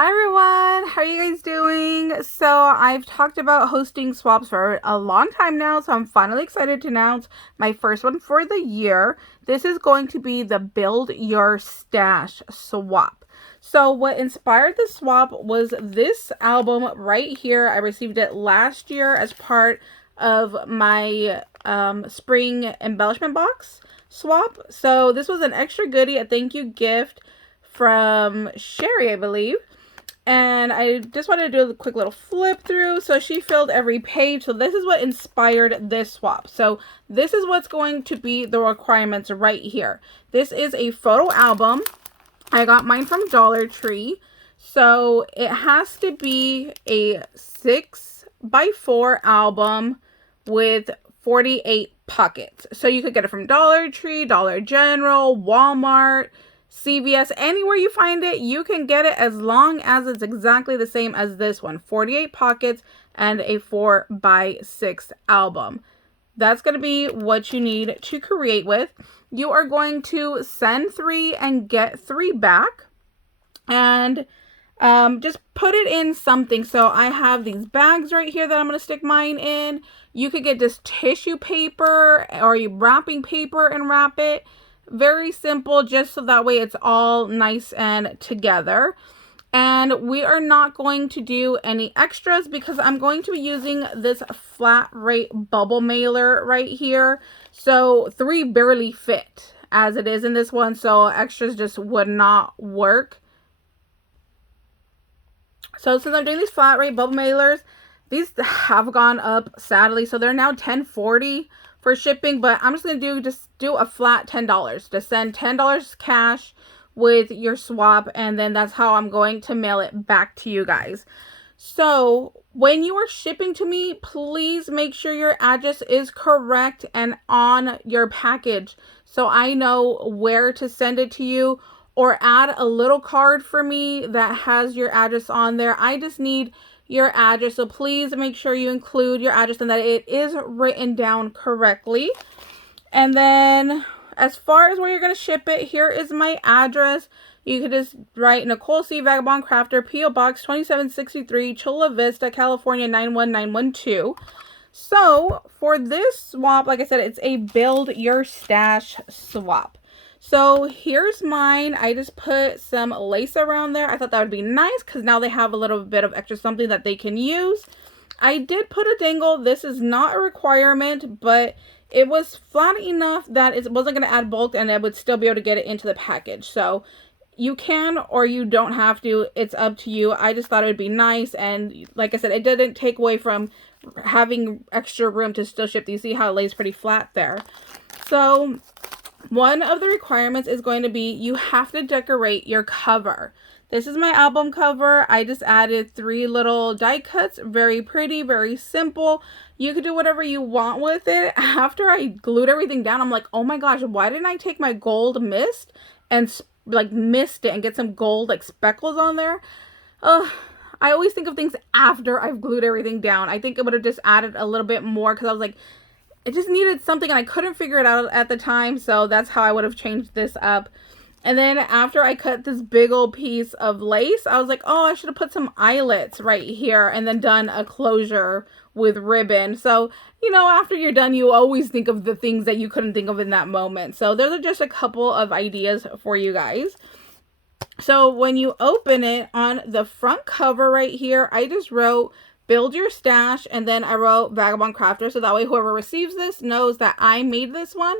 Hi everyone, how are you guys doing? So I've talked about hosting swaps for a long time now, so I'm finally excited to announce my first one for the year. This is going to be the Build Your Stash swap. So what inspired the swap was this album right here. I received it last year as part of my spring embellishment box swap. So this was an extra goodie, a thank you gift from Sherry, I believe. And I just wanted to do a quick little flip through. So she filled every page. So this is what inspired this swap. So this is what's going to be the requirements right here. This is a photo album. I got mine from Dollar Tree. So it has to be a 6x4 album with 48 pockets. So you could get it from Dollar Tree, Dollar General, Walmart, CVS, anywhere you find it, you can get it as long as it's exactly the same as this one. 48 pockets and a 4x6 album. That's going to be what you need to create with. You are going to send 3 and get 3 back. And just put it in something. So I have these bags right here that I'm going to stick mine in. You could get this tissue paper or wrapping paper and wrap it. Very simple, just so that way it's all nice and together. And we are not going to do any extras because I'm going to be using this flat rate bubble mailer right here. So 3 barely fit as it is in this one, so extras just would not work. So since I'm doing these flat rate bubble mailers, these have gone up sadly, so they're now $10.40 for shipping, but I'm just going to do a flat $10. Just send $10 cash with your swap, and then that's how I'm going to mail it back to you guys. So when you are shipping to me, please make sure your address is correct and on your package so I know where to send it to you, or add a little card for me that has your address on there. I just need your address, so please make sure you include your address and that it is written down correctly. And then as far as where you're going to ship it, here is my address. You could just write Nicole C, VagabondCrafter, P.O. Box 2763, Chula Vista, California 91912. So for this swap, like I said, it's a Build Your Stash swap. So here's mine. I just put some lace around there. I thought that would be nice because now they have a little bit of extra something that they can use. I did put a dangle. This is not a requirement, but it was flat enough that it wasn't going to add bulk and I would still be able to get it into the package. So you can or you don't have to. It's up to you. I just thought it would be nice. And like I said, it didn't take away from having extra room to still ship. You see how it lays pretty flat there. So one of the requirements is going to be you have to decorate your cover. This is my album cover. I just added 3 little die cuts. Very pretty, very simple. You could do whatever you want with it. After I glued everything down, I'm like, oh my gosh, why didn't I take my gold mist and like mist it and get some gold like speckles on there? I always think of things after I've glued everything down. I think it would have just added a little bit more because I was like, it just needed something and I couldn't figure it out at the time, so that's how I would have changed this up. And then after I cut this big old piece of lace, I was like, oh, I should have put some eyelets right here and then done a closure with ribbon. So, you know, after you're done, you always think of the things that you couldn't think of in that moment. So those are just a couple of ideas for you guys. So when you open it, on the front cover right here, I just wrote Build Your Stash, and then I wrote VagabondCrafter, so that way whoever receives this knows that I made this one.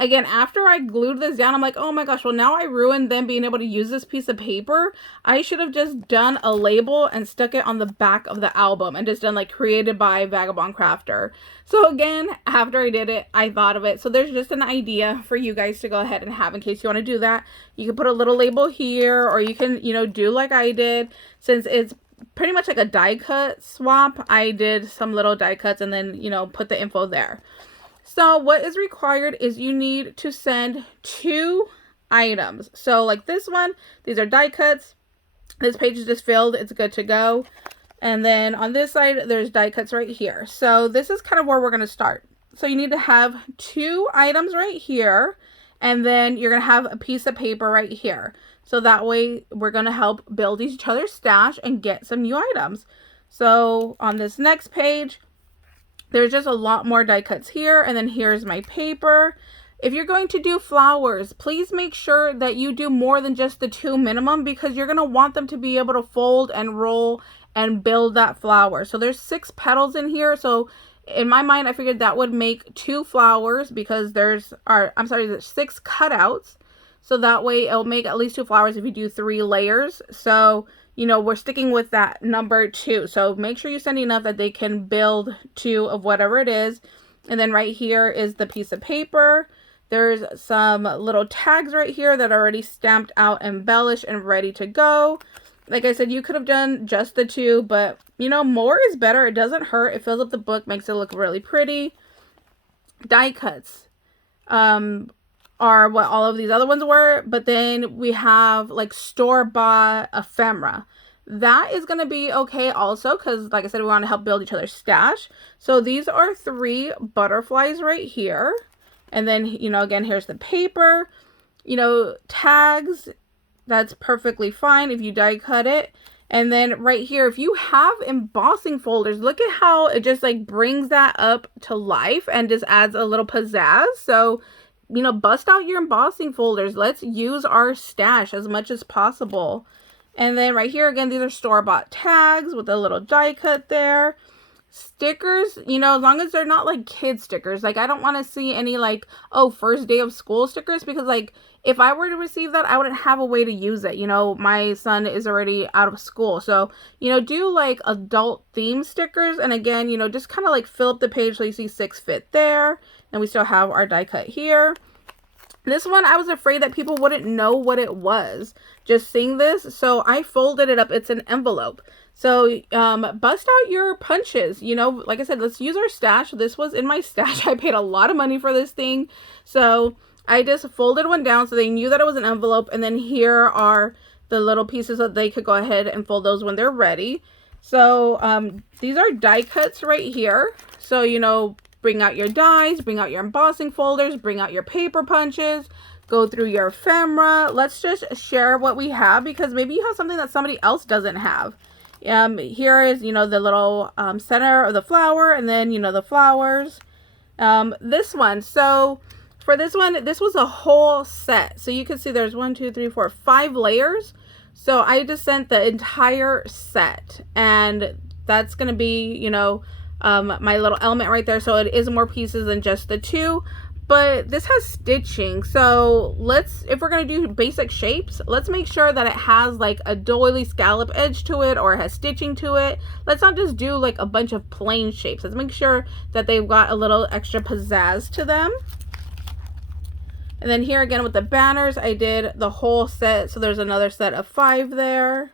Again, after I glued this down, I'm like, oh my gosh, well now I ruined them being able to use this piece of paper. I should have just done a label and stuck it on the back of the album and just done like created by VagabondCrafter. So again, after I did it, I thought of it. So there's just an idea for you guys to go ahead and have in case you want to do that. You can put a little label here, or you can, you know, do like I did. Since it's pretty much like a die cut swap, I did some little die cuts and then, you know, put the info there. So what is required is you need to send 2 items. So like this one, these are die cuts. This page is just filled. It's good to go. And then on this side, there's die cuts right here. So this is kind of where we're going to start. So you need to have 2 items right here. And then you're going to have a piece of paper right here. So that way we're going to help build each other's stash and get some new items. So on this next page, there's just a lot more die cuts here. And then here's my paper. If you're going to do flowers, please make sure that you do more than just the 2 minimum, because you're going to want them to be able to fold and roll and build that flower. So there's 6 petals in here. So in my mind, I figured that would make 2 flowers, because there's 6 cutouts. So that way it'll make at least 2 flowers if you do 3 layers. So, you know, we're sticking with that number 2. So make sure you send enough that they can build 2 of whatever it is. And then right here is the piece of paper. There's some little tags right here that are already stamped out, embellished, and ready to go. Like I said, you could have done just the 2, but, you know, more is better. It doesn't hurt. It fills up the book, makes it look really pretty. Die cuts are what all of these other ones were, but then we have like store-bought ephemera. That is going to be okay also, because like I said, we want to help build each other's stash. So these are 3 butterflies right here. And then, you know, again, here's the paper, you know, tags. That's perfectly fine if you die cut it. And then right here, if you have embossing folders, look at how it just like brings that up to life and just adds a little pizzazz. So, you know, bust out your embossing folders. Let's use our stash as much as possible. And then right here, again, these are store-bought tags with a little die cut there. Stickers, you know, as long as they're not like kid stickers. Like, I don't want to see any like, oh, first day of school stickers, because like if I were to receive that, I wouldn't have a way to use it. You know, my son is already out of school. So, you know, do like adult theme stickers. And again, you know, just kind of like fill up the page so you see 6 fit there. And we still have our die cut here. This one, I was afraid that people wouldn't know what it was just seeing this. So I folded it up. It's an envelope. So bust out your punches. You know, like I said, let's use our stash. This was in my stash. I paid a lot of money for this thing. So I just folded one down so they knew that it was an envelope. And then here are the little pieces that they could go ahead and fold those when they're ready. So these are die cuts right here. So, you know, bring out your dies, bring out your embossing folders, bring out your paper punches, go through your ephemera. Let's just share what we have, because maybe you have something that somebody else doesn't have. Here is, you know, the little center of the flower, and then, you know, the flowers. This one, so for this one, this was a whole set. So you can see there's 1, 2, 3, 4, 5 layers. So I just sent the entire set, and that's going to be, you know, my little element right there. So it is more pieces than just the 2, but this has stitching. So if we're going to do basic shapes, let's make sure that it has like a doily scallop edge to it, or it has stitching to it. Let's not just do like a bunch of plain shapes. Let's make sure that they've got a little extra pizzazz to them. And then here again with the banners, I did the whole set. So there's another set of 5 there.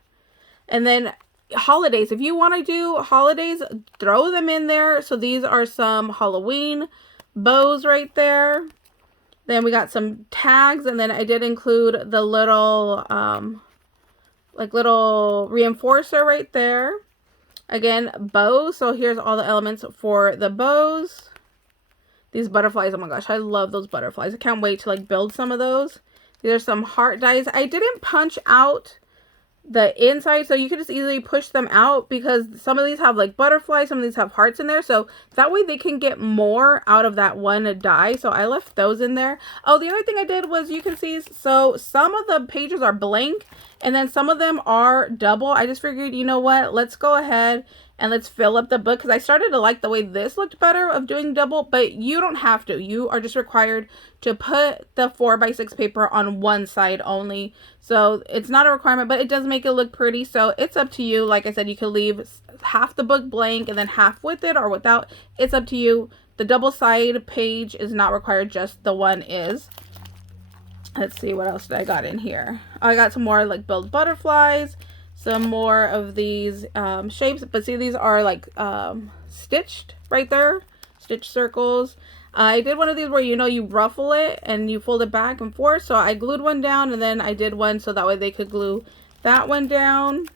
And then holidays, if you want to do holidays, throw them in there. So these are some Halloween bows right there. Then we got some tags, and then I did include the little little reinforcer right there. Again, bows. So here's all the elements for the bows. These butterflies, oh my gosh, I love those butterflies. I can't wait to like build some of those. These are some heart dies. I didn't punch out the inside, so you could just easily push them out, because some of these have like butterflies, some of these have hearts in there, so that way they can get more out of that one die. So I left those in there. Oh, the other thing I did was, you can see, so some of the pages are blank and then some of them are double. I just figured, you know what, let's go ahead and let's fill up the book, because I started to like the way this looked better of doing double, but you don't have to. You are just required to put the 4x6 paper on one side only. So it's not a requirement, but it does make it look pretty. So it's up to you. Like I said, you can leave half the book blank and then half with it or without. It's up to you. The double side page is not required, just the one is. Let's see, what else did I got in here? I got some more like build butterflies, some more of these shapes, but see, these are like stitched right there, stitch circles. I did one of these where, you know, you ruffle it and you fold it back and forth. So I glued one down, and then I did one so that way they could glue that one down.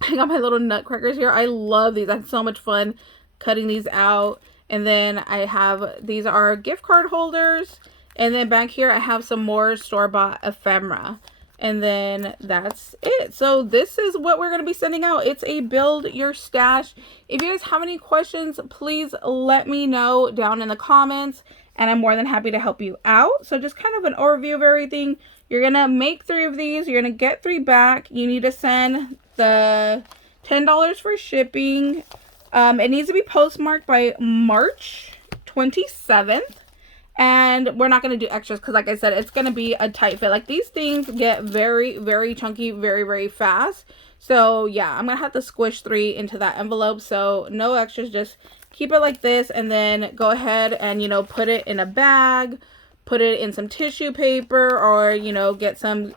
I got my little nutcrackers here. I love these. I had so much fun cutting these out. And then I have, these are gift card holders. And then back here I have some more store-bought ephemera. And then that's it. So this is what we're going to be sending out. It's a build your stash. If you guys have any questions, please let me know down in the comments, and I'm more than happy to help you out. So just kind of an overview of everything. You're going to make 3 of these. You're going to get 3 back. You need to send the $10 for shipping. It needs to be postmarked by March 27th. And we're not going to do extras because, like I said, it's going to be a tight fit. Like, these things get very, very chunky very, very fast. So, yeah, I'm going to have to squish 3 into that envelope. So, no extras. Just keep it like this. And then go ahead and, you know, put it in a bag. Put it in some tissue paper, or, you know, get some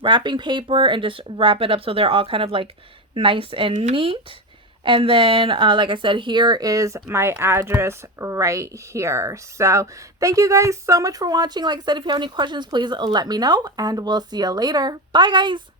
wrapping paper and just wrap it up so they're all kind of, like, nice and neat. And then, like I said, here is my address right here. So, thank you guys so much for watching. Like I said, if you have any questions, please let me know. And we'll see you later. Bye, guys.